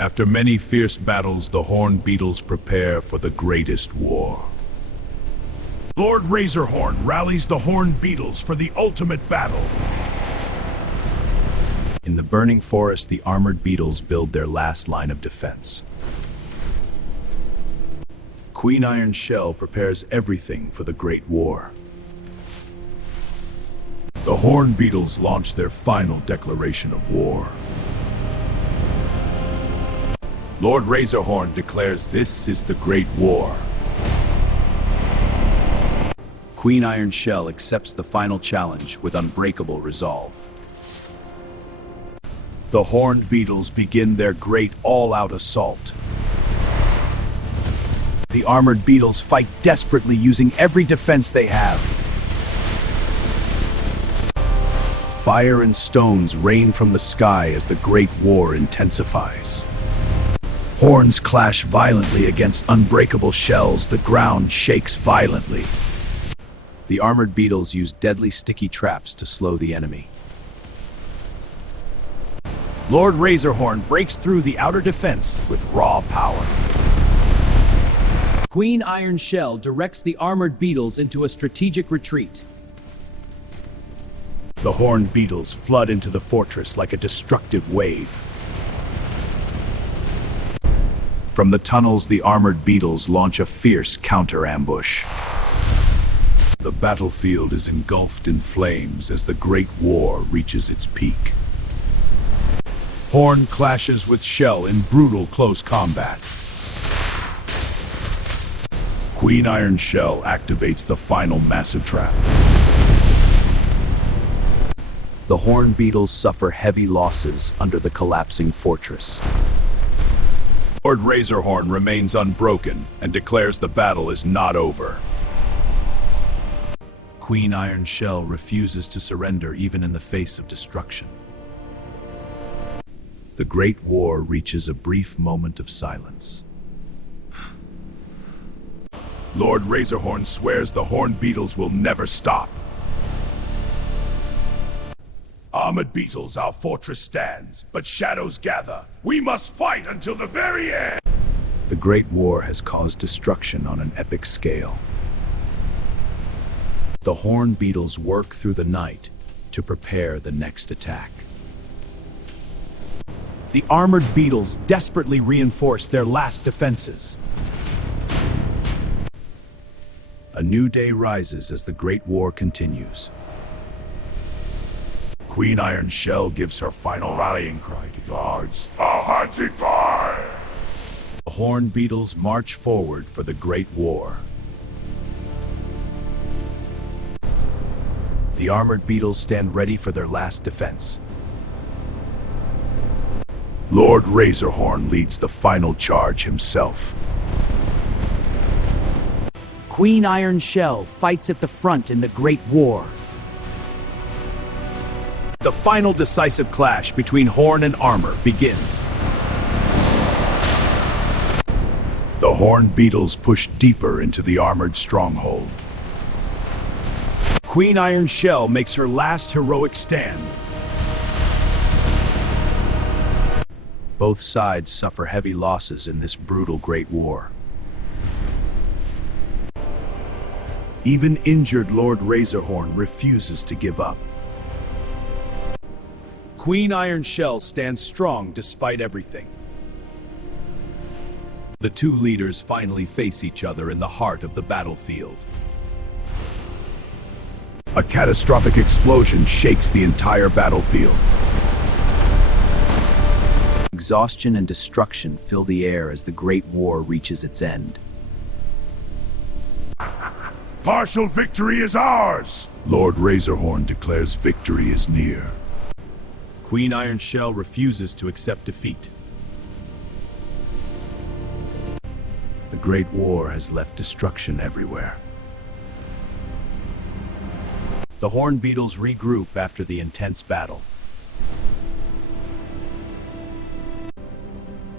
After many fierce battles, the Horned Beetles prepare for the greatest war. Lord Razorhorn rallies the Horned Beetles for the ultimate battle. In the burning forest, the Armored Beetles build their last line of defense. Queen Iron Shell prepares everything for the Great War. The Horned Beetles launch their final declaration of war. Lord Razorhorn declares this is the Great War. Queen Iron Shell accepts the final challenge with unbreakable resolve. The Horned Beetles begin their great all-out assault. The Armored Beetles fight desperately, using every defense they have. Fire and stones rain from the sky as the Great War intensifies. Horns clash violently against unbreakable shells. The ground shakes violently. The Armored Beetles use deadly sticky traps to slow the enemy. Lord Razorhorn breaks through the outer defense with raw power. Queen Iron Shell directs the Armored Beetles into a strategic retreat. The Horned Beetles flood into the fortress like a destructive wave. From the tunnels, the Armored Beetles launch a fierce counter-ambush. The battlefield is engulfed in flames as the Great War reaches its peak. Horn clashes with Shell in brutal close combat. Queen Iron Shell activates the final massive trap. The Horned Beetles suffer heavy losses under the collapsing fortress. Lord Razorhorn remains unbroken and declares the battle is not over. Queen Iron Shell refuses to surrender even in the face of destruction. The Great War reaches a brief moment of silence. Lord Razorhorn swears the Horned Beetles will never stop. Armored Beetles, our fortress stands, but shadows gather. We must fight until the very end! The Great War has caused destruction on an epic scale. The Horned Beetles work through the night to prepare the next attack. The Armored Beetles desperately reinforce their last defenses. A new day rises as the Great War continues. Queen Iron Shell gives her final rallying cry to guards. A hunting fire! The Horned Beetles march forward for the Great War. The Armored Beetles stand ready for their last defense. Lord Razorhorn leads the final charge himself. Queen Iron Shell fights at the front in the Great War. The final decisive clash between Horn and Armor begins. The Horned Beetles push deeper into the armored stronghold. Queen Iron Shell makes her last heroic stand. Both sides suffer heavy losses in this brutal Great War. Even injured Lord Razorhorn refuses to give up. Queen Iron Shell stands strong despite everything. The two leaders finally face each other in the heart of the battlefield. A catastrophic explosion shakes the entire battlefield. Exhaustion and destruction fill the air as the Great War reaches its end. Partial victory is ours! Lord Razorhorn declares victory is near. Queen Iron Shell refuses to accept defeat. The Great War has left destruction everywhere. The Horned Beetles regroup after the intense battle.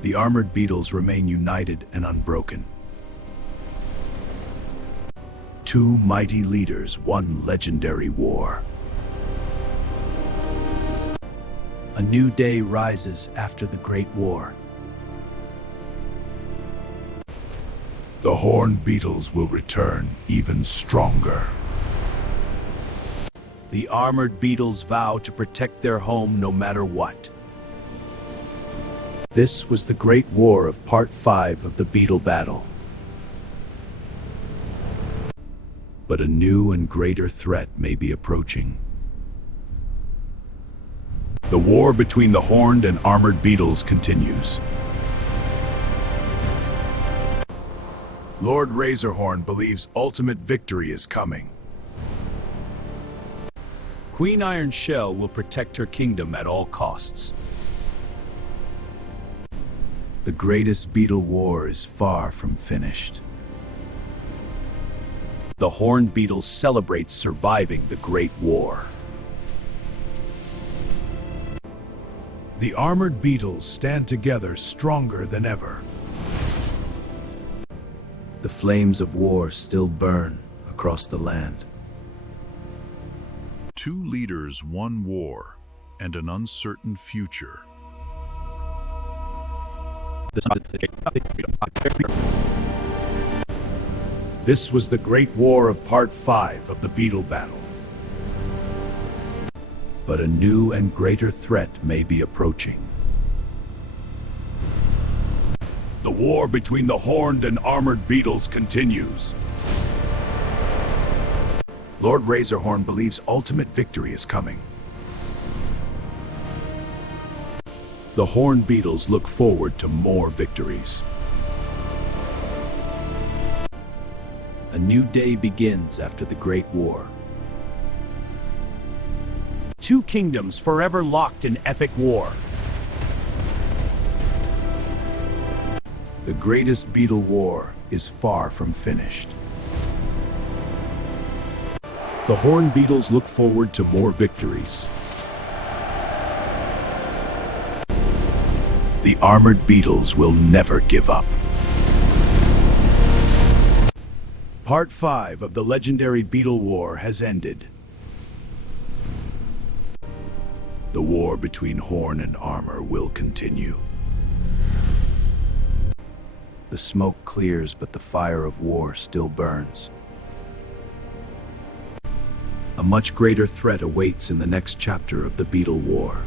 The Armored Beetles remain united and unbroken. Two mighty leaders, one legendary war. A new day rises after the Great War. The Horned Beetles will return even stronger. The Armored Beetles vow to protect their home no matter what. This was the Great War of Part 5 of the Beetle Battle. But a new and greater threat may be approaching. The war between the Horned and Armored Beetles continues. Lord Razorhorn believes ultimate victory is coming. Queen Iron Shell will protect her kingdom at all costs. The greatest Beetle War is far from finished. The Horned Beetles celebrate surviving the Great War. The Armored Beetles stand together stronger than ever. The flames of war still burn across the land. Two leaders, one war, and an uncertain future. This was the Great War of Part 5 of the Beetle Battle. But a new and greater threat may be approaching. The war between the Horned and Armored Beetles continues. Lord Razorhorn believes ultimate victory is coming. The Horned Beetles look forward to more victories. A new day begins after the Great War. Two kingdoms forever locked in epic war. The greatest Beetle War is far from finished. The Horned Beetles look forward to more victories. The Armored Beetles will never give up. Part 5 of the legendary Beetle War has ended. The war between Horn and Armor will continue. The smoke clears, but the fire of war still burns. A much greater threat awaits in the next chapter of the Beetle War.